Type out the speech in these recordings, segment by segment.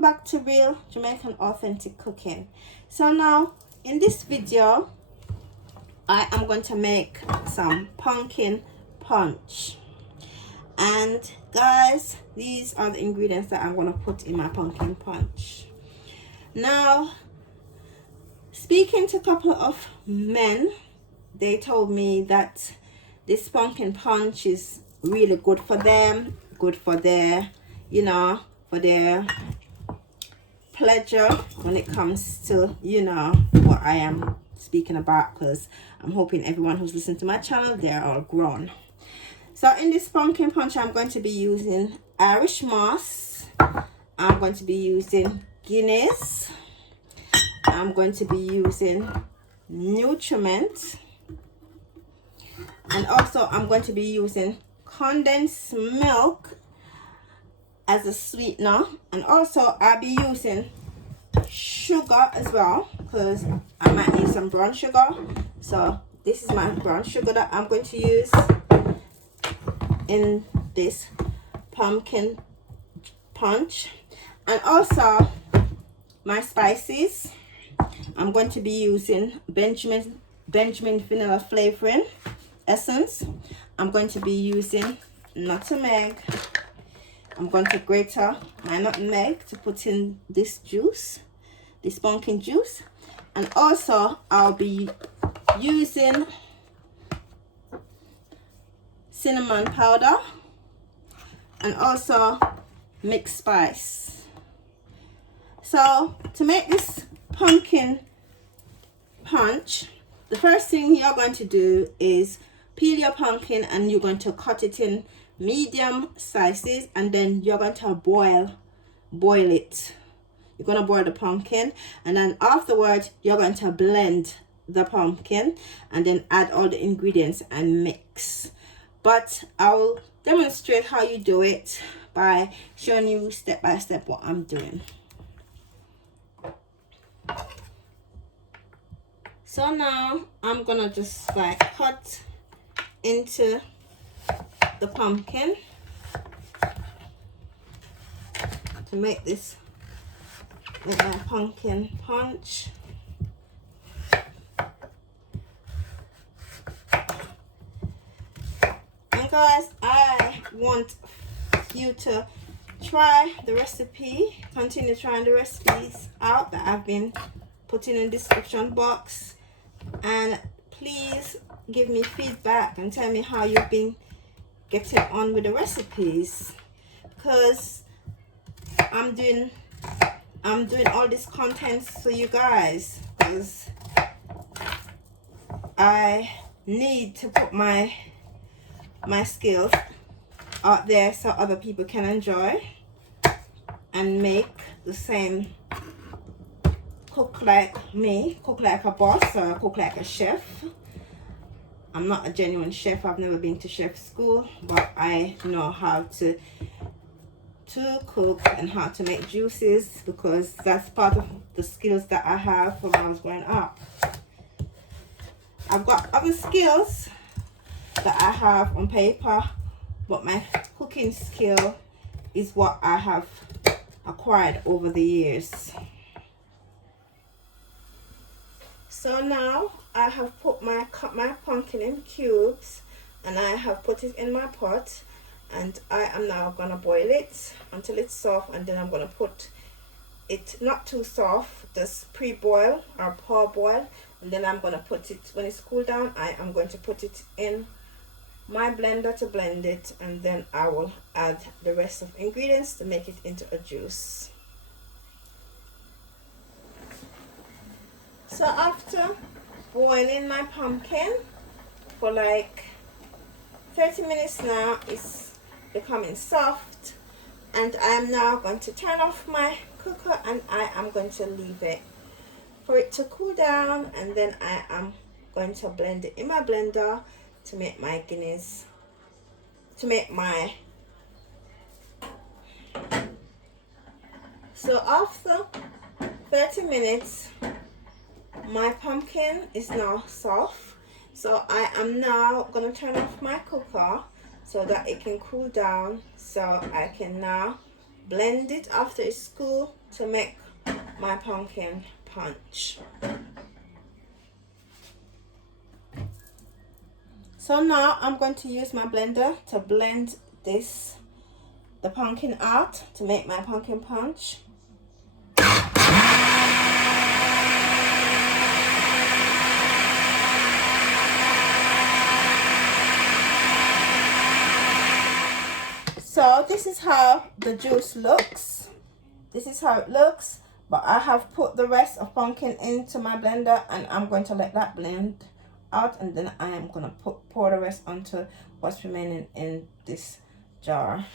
welcome back to Real Jamaican Authentic Cooking. So now in this video I am going to make some pumpkin punch, and guys, these are the ingredients that I'm going to put in my pumpkin punch. Now, speaking to a couple of men, they told me that this pumpkin punch is really good for them, good for their, for their pleasure when it comes to, what I am speaking about, because I'm hoping everyone who's listening to my channel, they're all grown. So in this pumpkin punch, I'm going to be using Irish moss. I'm going to be using Guinness. I'm going to be using nurishment. And also I'm going to be using condensed milk as a sweetener. And also I'll be using sugar as well, because I might need some brown sugar. So this is my brown sugar that I'm going to use in this pumpkin punch. And also my spices, I'm going to be using Benjamin vanilla flavoring essence. I'm going to be using nutmeg. I'm going to grate my nutmeg to put in this juice, this pumpkin juice. And also I'll be using cinnamon powder and also mixed spice. So to make this pumpkin punch, the first thing you're going to do is peel your pumpkin, and you're going to cut it in medium slices, and then you're going to boil it. You're going to boil the pumpkin, and then afterwards you're going to blend the pumpkin and then add all the ingredients and mix. But I'll demonstrate how you do it by showing you step by step what I'm doing. So now I'm gonna just like cut into the pumpkin to make my pumpkin punch. And guys, I want you to try the recipe, continue trying the recipes out that I've been putting in the description box, and please give me feedback and tell me how you've been getting on with the recipes, because I'm doing all this content for you guys, because I need to put my skills out there so other people can enjoy and make the same, cook like me, cook like a boss, or cook like a chef. I'm not a genuine chef. I've never been to chef school, but I know how to cook and how to make juices, because that's part of the skills that I have from when I was growing up. I've got other skills that I have on paper, but my cooking skill is what I have acquired over the years. So now I have cut my pumpkin in cubes, and I have put it in my pot, and I am now gonna boil it until it's soft, and then I'm gonna put it not too soft, just pre-boil or parboil, and then I'm gonna put it, when it's cooled down, I am going to put it in my blender to blend it, and then I will add the rest of ingredients to make it into a juice. So after boiling my pumpkin for like 30 minutes now, it's becoming soft, and I am now going to turn off my cooker, and I am going to leave it for it to cool down, and then I am going to blend it in my blender to make my Guinness, so after 30 minutes my pumpkin is now soft, so I am now going to turn off my cooker so that it can cool down, so I can now blend it after it's cool to make my pumpkin punch. So now I'm going to use my blender to blend the pumpkin out to make my pumpkin punch. So this is how the juice looks. This is how it looks, but I have put the rest of pumpkin into my blender, and I'm going to let that blend out, and then I am going to pour the rest onto what's remaining in this jar.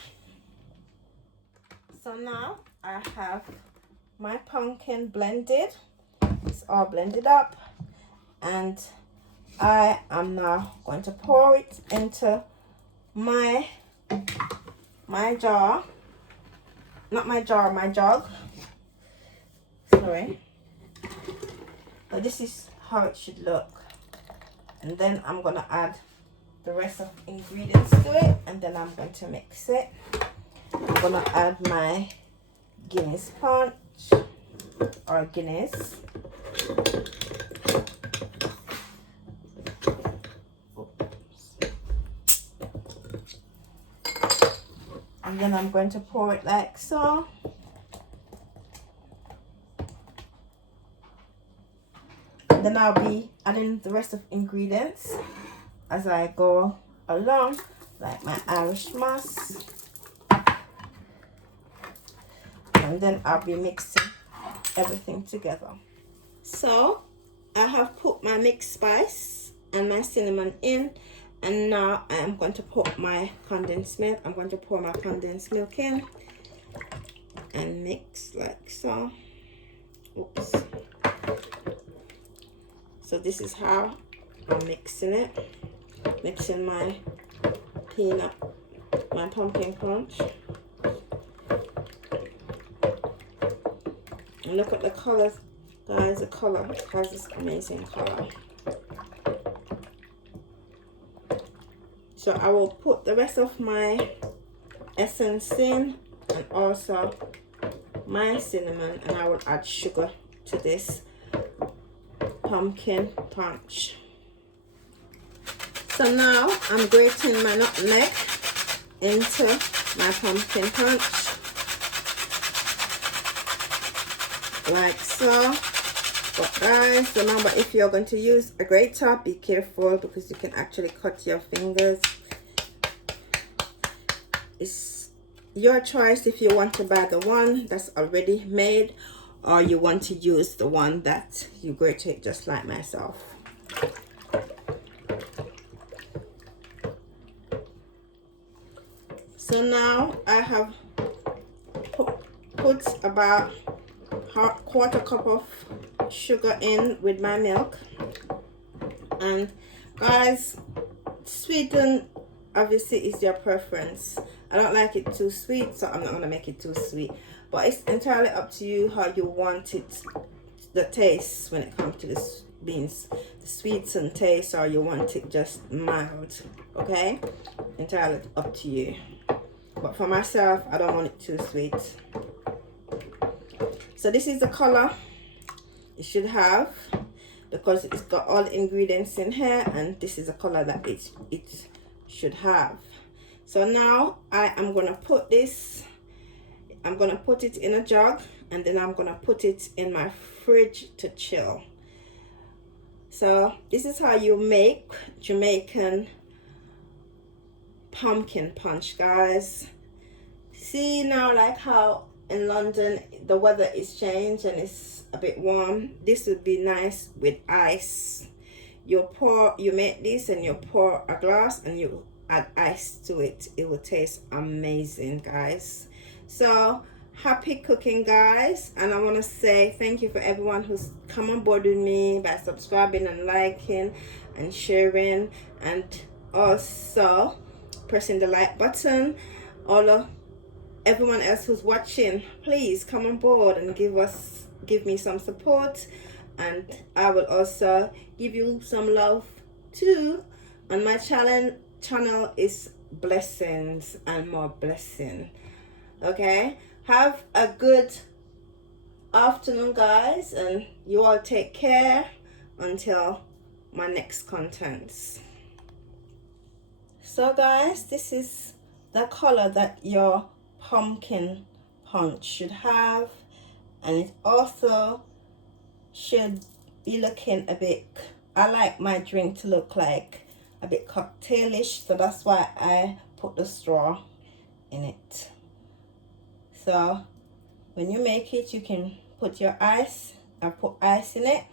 So now I have my pumpkin blended. It's all blended up, and I am now going to pour it into my jar. Not my jar, my jug. Sorry. So this is how it should look. And then I'm going to add the rest of ingredients to it, and then I'm going to mix it. I'm going to add my Guinness punch or Guinness. And then I'm going to pour it like so. And then I'll be adding the rest of ingredients as I go along, like my Irish moss. And then I'll be mixing everything together. So I have put my mixed spice and my cinnamon in, and now I am going to put my condensed milk. I'm going to pour my condensed milk in and mix like so. Oops. So this is how I'm mixing it. Mixing my pumpkin punch. And look at the color, guys. The color has this amazing color. So I will put the rest of my essence in, and also my cinnamon, and I will add sugar to this pumpkin punch. So now I'm grating my nutmeg into my pumpkin punch like so. But guys, remember, if you're going to use a grater, be careful, because you can actually cut your fingers. It's your choice if you want to buy the one that's already made, or you want to use the one that you grate it just like myself. So now I have put about quarter cup of sugar in with my milk. And guys, sweeten obviously is your preference. I don't like it too sweet, so I'm not gonna make it too sweet, but it's entirely up to you how you want it, the taste when it comes to this beans, the sweets and taste, or you want it just mild. Okay, entirely up to you. But for myself, I don't want it too sweet. So this is the color it should have, because it's got all the ingredients in here, and this is the color that it should have. So now I am going to put this, I'm going to put it in a jug, and then I'm going to put it in my fridge to chill. So this is how you make Jamaican pumpkin punch, guys. See now, like how in London the weather is changed and it's a bit warm. This would be nice with ice. You make this and you pour a glass and you add ice to it. It will taste amazing, guys. So happy cooking, guys, and I want to say thank you for everyone who's come on board with me by subscribing and liking and sharing, and also pressing the like button. Everyone else who's watching, please come on board and give me some support, and I will also give you some love too. On my channel is blessings and more blessing. Okay, Have a good afternoon, guys, and you all take care until my next contents. So guys, this is the color that your pumpkin punch should have, and it also should be looking a bit, I like my drink to look like a bit cocktailish, so that's why I put the straw in it. So when you make it, you can put your ice. I put ice in it,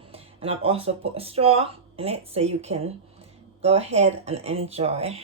and I've also put a straw in it so you can go ahead and enjoy.